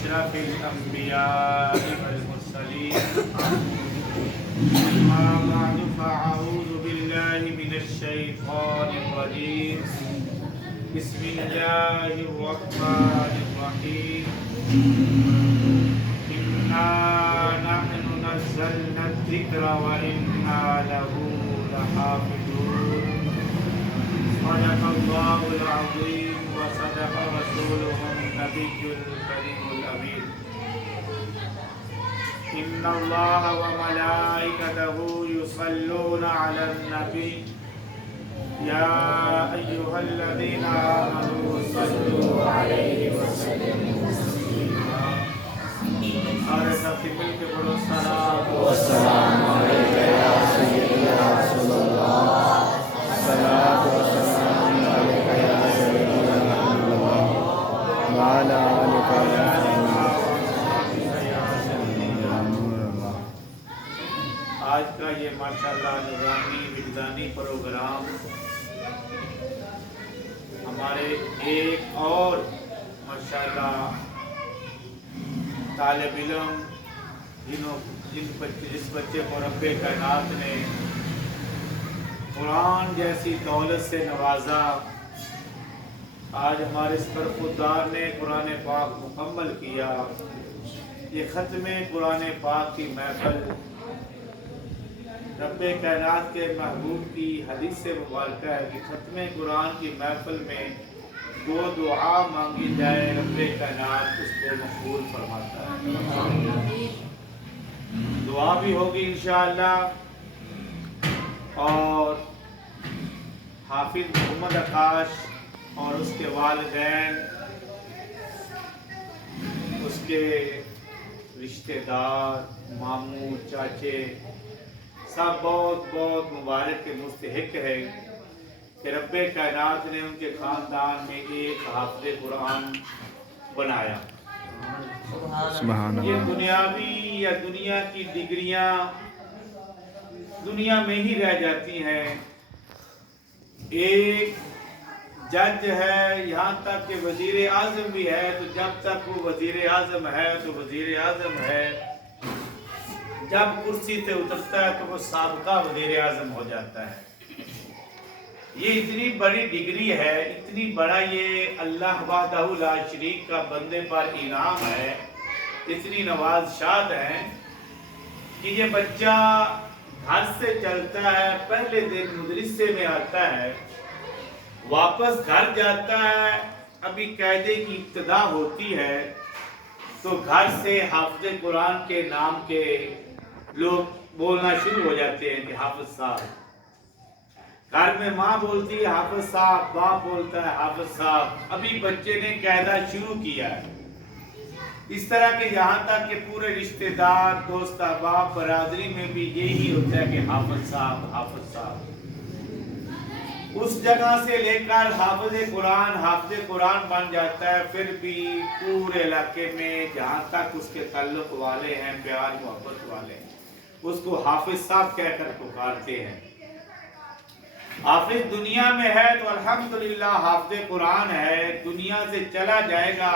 أشرف الأنبياء والمرسلين. أما بعد فأعوذ بالله من الشيطان الرجيم. بسم الله الرحمن الرحيم. إنا نحن نزلنا الذكر وإنا له لحافظون. صدق الله العظيم وصدق رسوله النبي الكريم الأمين. إن الله وملائكته يصلون على النبي يا أيها الذين آمنوا صلوا عليه وسلموا تسليما. سارے ساتھی مل کے بولو الصلاۃ والسلام علیک یا سیدی یا رسول اللہ. الصلاۃ والسلام علیک یا سیدی یا رسول اللہ وعلی آلک یا آج کا یہ ماشاءاللہ نورانی وجدانی پروگرام ہمارے ایک اور ماشاءاللہ طالب علم جس بچے کو رب کائنات نے قرآن جیسی دولت سے نوازا، آج ہمارے سرخودار نے قرآن پاک مکمل کیا. یہ ختم قرآن پاک کی محفل رب کائنات کے محبوب کی حدیث سے مبارکہ ہے کہ ختم قرآن کی محفل میں جو دعا مانگی جائے رب کائنات اس کو مقبول فرماتا ہے. دعا بھی ہوگی انشاءاللہ. اور حافظ محمد آکاش اور اس کے والدین، اس کے رشتہ دار، ماموں، چاچے سب بہت بہت مبارک کے مستحق ہے کہ رب کائنات نے ان کے خاندان میں ایک حافظ قرآن بنایا. یہ دنیاوی یا دنیا کی ڈگریاں دنیا میں ہی رہ جاتی ہیں. ایک جج ہے، یہاں تک کہ وزیر اعظم بھی ہے، تو جب تک وہ وزیر اعظم ہے تو وزیر اعظم ہے. جب کرسی سے اترتا ہے تو وہ سابقہ وزیر اعظم ہو جاتا ہے. یہ اتنی بڑی ڈگری ہے، اتنی بڑا یہ اللہ وحدہ لا شریک کا بندے پر انعام ہے، اتنی نوازشات ہیں کہ یہ بچہ گھر سے چلتا ہے، پہلے دن مدرسے میں آتا ہے، واپس گھر جاتا ہے، ابھی قاعدے کی ابتدا ہوتی ہے تو گھر سے حافظ قرآن کے نام کے لوگ بولنا شروع ہو جاتے ہیں کہ حافظ صاحب. گھر میں ماں بولتی ہے حافظ صاحب، باپ بولتا ہے حافظ صاحب. ابھی بچے نے قاعدہ شروع کیا ہے. اس طرح کہ یہاں تک کہ پورے رشتہ دار، دوست احباب، برادری میں بھی یہی ہوتا ہے کہ حافظ صاحب حافظ صاحب. اس جگہ سے لے کر حافظ قرآن بن جاتا ہے. پھر بھی پورے علاقے میں جہاں تک اس کے تعلق والے ہیں، پیار محبت والے ہیں، اس کو حافظ صاحب کہہ کر پکارتے ہیں. حافظ دنیا میں ہے تو الحمدللہ حافظ قرآن ہے. دنیا سے چلا جائے گا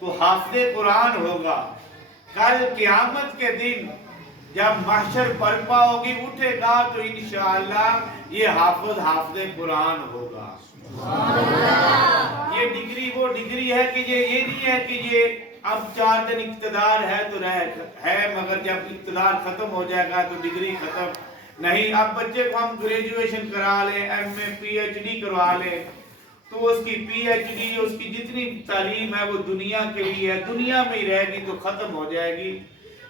تو حافظ قرآن ہوگا. کل قیامت کے دن جب محشر برپا ہوگی، اٹھے گا تو انشاءاللہ یہ حافظ قرآن ہوگا. یہ ڈگری وہ ڈگری ہے کہ یہ نہیں ہے کہ یہ اب 4 دن اقتدار ہے تو ہے، مگر جب اقتدار ختم ہو جائے گا تو ڈگری ختم نہیں. اب بچے کو ہم گریجویشن کرا لیں، ایم اے پی ایچ ڈی کروا لیں تو اس کی پی ایچ ڈی، اس کی جتنی تعلیم ہے وہ دنیا کے لیے ہے، دنیا میں ہی رہے گی تو ختم ہو جائے گی.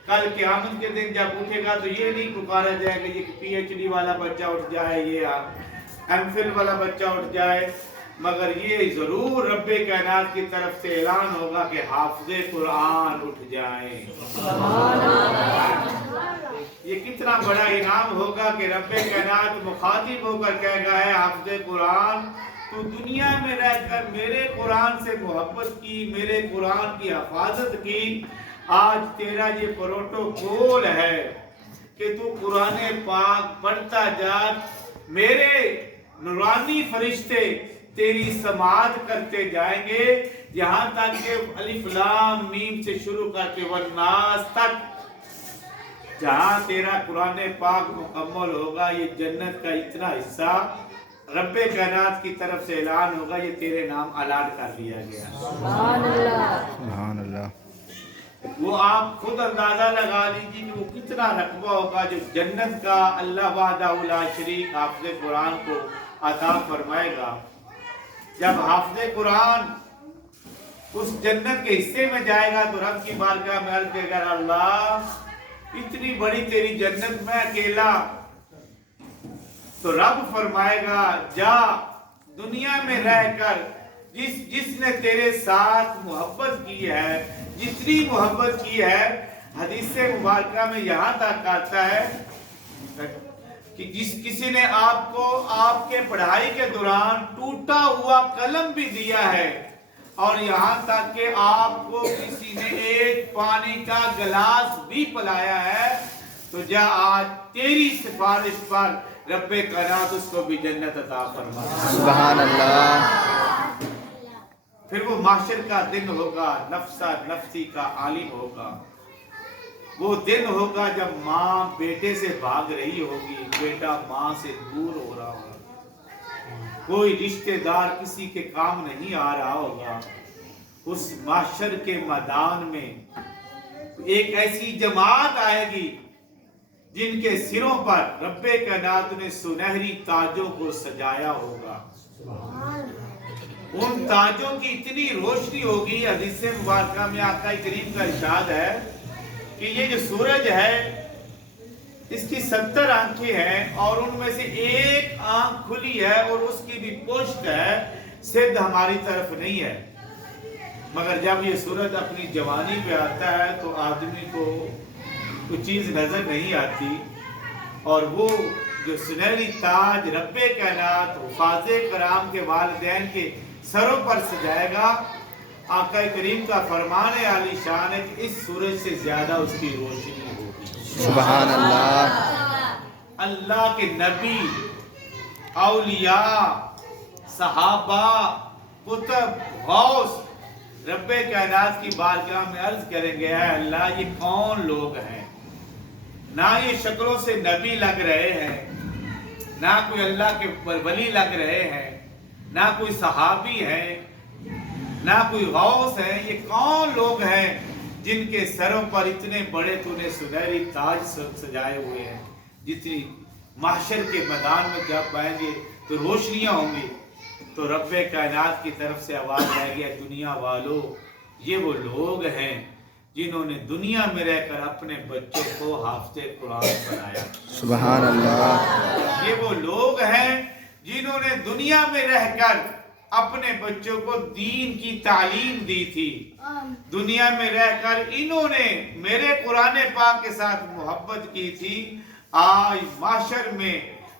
کل قیامت کے دن جب اٹھے گا تو یہ نہیں پکارا جائے گا یہ پی ایچ ڈی والا بچہ اٹھ جائے، یہ ایم فل والا بچہ اٹھ جائے، مگر یہ ضرور رب کائنات کی طرف سے اعلان ہوگا کہ حافظ قرآن اٹھ جائیں. یہ کتنا بڑا انعام ہوگا کہ رب کائنات مخاطب ہو کر کہے گا ہے حافظ قرآن، تو دنیا میں رہ کر میرے قرآن سے محبت کی، میرے قرآن کی حفاظت کی. آج تیرا یہ پروٹوکول ہے کہ تو قرآن پاک پڑھتا جا. میرے نورانی فرشتے तेरी समाअत करते जाएंगे यहाँ तक कि अलिफ लाम मीम से शुरू करके वन्नास तक जहाँ तेरा कुरान पाक मुकम्मल होगा, ये जन्नत का इतना हिस्सा रब्बे कायनात की तरफ से ऐलान होगा, ये तेरे नाम अलाट कर दिया गया। सुभान अल्लाह। वो आप खुद अंदाजा लगा लीजिए कि वो कितना रकबा होगा जो जन्नत का अल्लाह वहदहु ला शरीक हाफ़िज़ कुरान को अता फरमाएगा। जब हाफ़िज़ कुरान उस जन्नत के हिस्से में जाएगा तो रब की बारगाह में अर्ज़ करेगा, अल्लाह इतनी बड़ी तेरी जन्नत में अकेला। तो रब फरमाएगा, जा दुनिया में रहकर जिसने तेरे साथ मोहब्बत की है, जितनी मोहब्बत की है, हदीस मुबारका में यहाँ तक आता है कि किसी ने आपको आपके पढ़ाई के दौरान टूटा हुआ कलम भी दिया है, और यहाँ तक कि आपको किसी ने एक पानी का गिलास भी पिलाया है, तो जा आज तेरी सिफारिश पर रब्बे कायनात उसको भी जन्नत अता फरमा। सुभान अल्लाह। फिर वो माशर का दिन होगा, नफ्सा नफ्सी का आलिम होगा। वो दिन होगा जब माँ बेटे से भाग रही होगी, बेटा माँ से दूर हो रहा होगा, कोई रिश्तेदार किसी के काम नहीं आ रहा होगा। उस माशर के मैदान में एक ऐसी जमात आएगी जिनके सिरों पर रब्बे कायनात ने सुनहरी ताजों को सजाया होगा। उन ताजों की इतनी रोशनी होगी, हदीस मुबारका में आका करीम का इरशाद है कि ये जो सूरज है इसकी 70 आंखें हैं और उनमें से एक आंख खुली है और उसकी भी पुष्ट है, सिद्ध हमारी तरफ नहीं है। मगर जब ये सूरज अपनी जवानी पे आता है तो आदमी को कोई चीज नजर नहीं आती, और वो जो सुनहरी ताज रब्बे कायनात हुफ़ाज़े कराम के वालिदैन के सरों पर सजाएगा, आका करीम का फरमान है आली शान है कि इस सूरज से ज्यादा उसकी रोशनी होगी। सुभान अल्लाह। अल्लाह के नबी, औलिया, सहाबा, कुतुब, गौस रब्बे कायनात की बारगाह में अर्ज करेंगे, है अल्लाह ये कौन लोग हैं? ना ये शक्लों से नबी लग रहे हैं, ना कोई अल्लाह के वली लग रहे हैं, ना कोई सहाबी है, ना कोई गौस है। ये कौन लोग हैं जिनके सरों पर इतने बड़े तूने सुनहरी ताज सजाए हुए हैं? जितनी माशर के मैदान में जब आएंगे तो रोशनियां होंगी, तो रब्बे कायनात की तरफ से आवाज आएगी, दुनिया वालों ये वो लोग हैं जिन्होंने दुनिया में रहकर अपने बच्चों को हाफ़िज़े कुरान बनाया। सुभान अल्लाह। ये वो लोग हैं जिन्होंने दुनिया में रहकर अपने बच्चों को दीन की तालीम दी थी। दुनिया में रहकर इन्होंने मेरे कुरान पाक के साथ मोहब्बत की थी। आज माशर में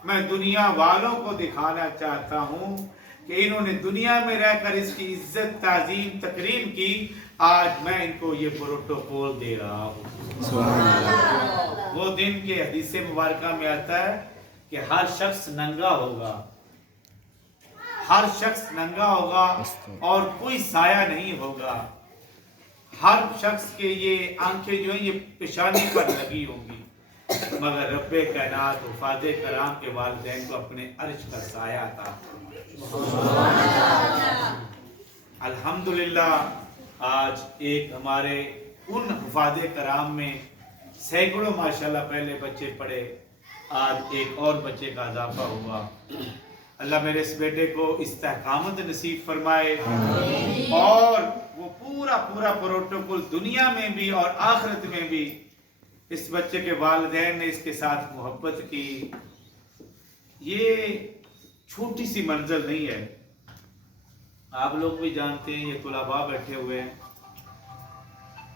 मैं दुनिया वालों को दिखाना चाहता हूँ कि इन्होंने दुनिया में रहकर इसकी इज्जत ताजीम तकरीम की, आज मैं इनको ये प्रोटोकॉल दे रहा हूँ। वो दिन के हदीस मुबारका में आता है कि हर शख्स नंगा होगा, हर शख्स नंगा होगा और कोई साया नहीं होगा। हर शख्स के ये आंखें जो है ये पेशानी पर लगी होंगी, मगर रब्बे कायनात हुफ़ाज़े कराम के वालिदैन को अपने अर्श का साया था। अल्हम्दुलिल्लाह आज एक हमारे उन हुफ़ाज़े कराम में सैकड़ों माशाल्लाह पहले बच्चे पढ़े, आज एक और बच्चे का इजाफा हुआ। अल्लाह मेरे इस बेटे को इस्तेकामत नसीब फरमाए और वो पूरा प्रोटोकॉल दुनिया में भी और आखिरत में भी इस बच्चे के वालिदैन ने इसके साथ मोहब्बत की। ये छोटी सी मंजिल नहीं है, आप लोग भी जानते हैं, ये तुलाबा बैठे हुए हैं।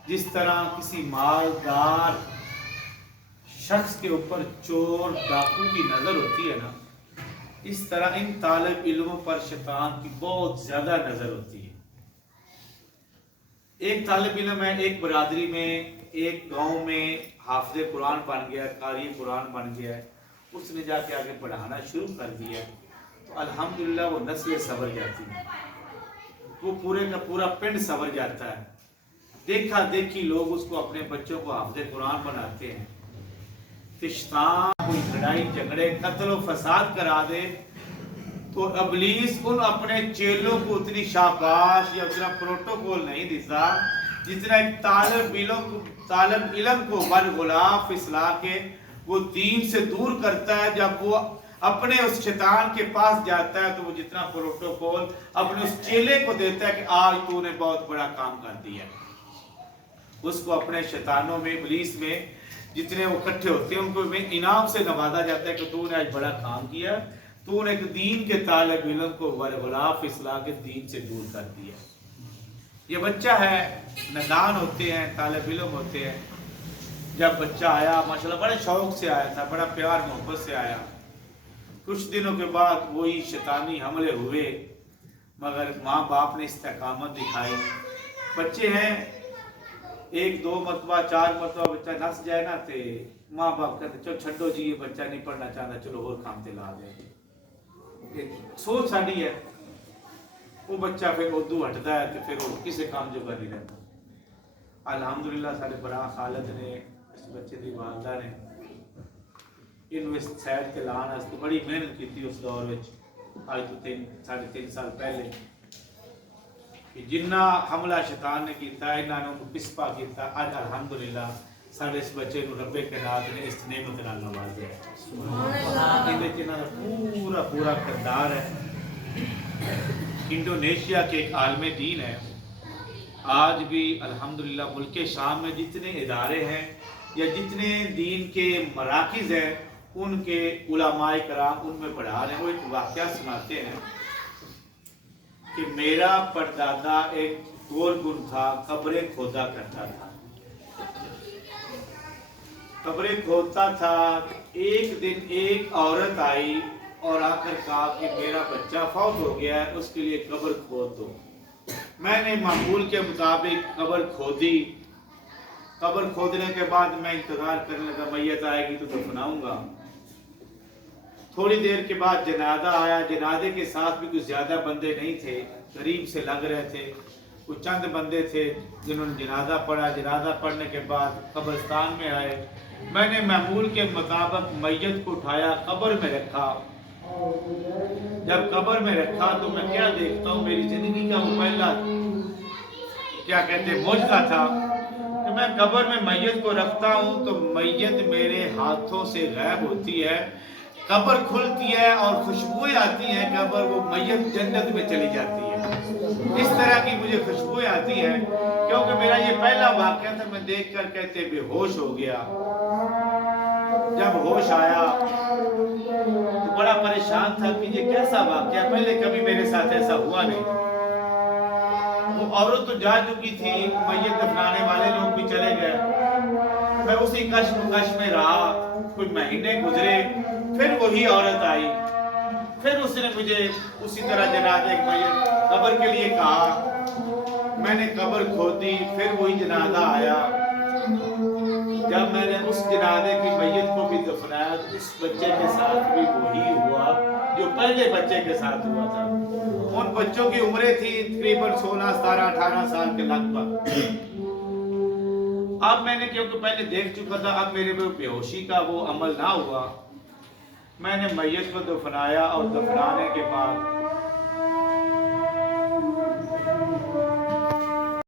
जिस तरह किसी मालदार शख्स के ऊपर चोर डाकू की नजर होती है ना, इस तरह इन तालिब इल्मों पर शैतान की बहुत ज्यादा नजर होती है। एक तालिब इल्म है, एक बरादरी में, एक गांव में हाफिज़े कुरान बन गया, कारी कुरान बन गया है। उसने जाके आगे पढ़ाना शुरू कर दिया। तो अल्हम्दुलिल्लाह वो नस्लें संवर जाती हैं, वो पूरे का पूरा पिंड संवर जाता है। देखा देखी लोग उसको अपने बच्चों को हाफ़िज़ कुरान बनाते हैं। शैतान कोई लड़ाई झगड़े कत्ल व फसाद करा दे तो इब्लीस उन अपने चेलों को उतनी शाबाश या उतना प्रोटोकॉल नहीं देता जितना एक तालिब इल्म को बरगुलाफ फिसला के वो दीन से दूर करता है। जब वो अपने उस शैतान के पास जाता है तो वो जितना प्रोटोकॉल अपने उस चेले को देता है कि आज तूने बहुत बड़ा काम कर दिया, उसको अपने शैतानों में इब्लीस में जितने वो इकट्ठे होते हैं उनको में इनाम से नवाजा जाता है कि तूने आज बड़ा काम किया, तूने एक दीन के तालिब इल्म को बरगुलाफ फिसला के दीन से दूर कर दिया। ये बच्चा है, नादान होते हैं, तालिब इल्म होते हैं। जब बच्चा आया माशाल्लाह बड़े शौक से आया था, बड़ा प्यार मोहब्बत से आया। कुछ दिनों के बाद वही शैतानी हमले हुए, मगर माँ बाप ने इस्तेकामत दिखाई। बच्चे हैं, एक दो मरतबा चार मरतबा बच्चा नस जाए ना तो माँ बाप कहते चलो छड्डो जी ये बच्चा नहीं पढ़ना चाहता, चलो और काम ते ला दे। सोच साड़ी है। वो बच्चा फिर उर्दू हटता है तो फिर वो किसी काम जो कर नहीं रहता। अल्हम्दुलिल्लाह साढ़े बड़ा खालिद ने इस बच्चे की वालदा ने इन सैर के लाने तो बड़ी मेहनत की थी उस दौर में, आज तो 3.5 साल पहले कि जिन्ना हमला शैतान ने किया इन्होंने उनको पिस्पा किया। आज अल्हम्दुलिल्लाह साढ़े इस बच्चे को रब्बे के नाथ ने इस नेमत नाल नवाजा है। पूरा पूरा किरदार है। इंडोनेशिया के एक आलम दीन है, आज भी अल्हम्दुलिल्लाह मुल्क शाम में जितने इदारे हैं या जितने दीन के मराकिज़ हैं उनके उलमाए कराम उनमें पढ़ा रहे हैं। वो एक वाक़या सुनाते हैं कि मेरा परदादा एक गोरगुन था, कब्रें खोदा करता था। कब्रें खोदता था। एक दिन एक औरत आई और आकर कहा कि मेरा बच्चा फौत हो गया है, उसके लिए कब्र खोद दो। मैंने मामूल के मुताबिक कब्र खोदी। कब्र खोदने के बाद मैं इंतजार करने लगा मैयत आएगी तो दफनाऊंगा। थोड़ी देर के बाद जनाजा आया। जनाजे के साथ भी कुछ ज्यादा बंदे नहीं थे, करीब से लग रहे थे। कुछ चंद बंदे थे जिन्होंने जनाजा पढ़ा। जनाजा पढ़ने के बाद कब्रिस्तान में आए। मैंने मामूल के मुताबिक मैयत को उठाया, कब्र में रखा। जब कब्र में रखा तो मैं क्या देखता हूँ, मेरी जिंदगी का वो पहला क्या कहते मौजज़ा था कि मैं कब्र में मैयत को रखता हूँ तो मैयत मेरे हाथों से गायब होती है। कब्र खुलती है और खुशबुएं आती हैं। कब्र वो मैयत जन्नत में चली जाती है। इस तरह की मुझे खुशबुएं आती हैं क्योंकि मेरा ये पहला वाक़या था। मैं देख कर कहते बेहोश हो गया। जब होश आया तो बड़ा परेशान था कि ये कैसा वाक़या, पहले कभी मेरे साथ ऐसा हुआ नहीं। वो औरत तो जा चुकी थी, मैयत दफनाने वाले लोग भी चले गए। मैं उसी कश्मकश में रहा। कुछ महीने गुजरे, फिर वही औरत आई। फिर उसने मुझे उसी तरह जनाजे कब्र के लिए कहा। मैंने कब्र खोदी, फिर वही जनाजा आया। जब मैंने उस जनाजे की मैयत को भी दफनाया तो उस बच्चे के साथ भी वही हुआ जो पहले बच्चे के साथ हुआ था। उन बच्चों की उम्रें थी तकरीबन 16, 17, 18 साल के लगभग। अब मैंने क्योंकि पहले देख चुका था, अब मेरे पे बेहोशी का वो अमल ना हुआ। मैंने मैयत को दफनाया और दफनाने के बाद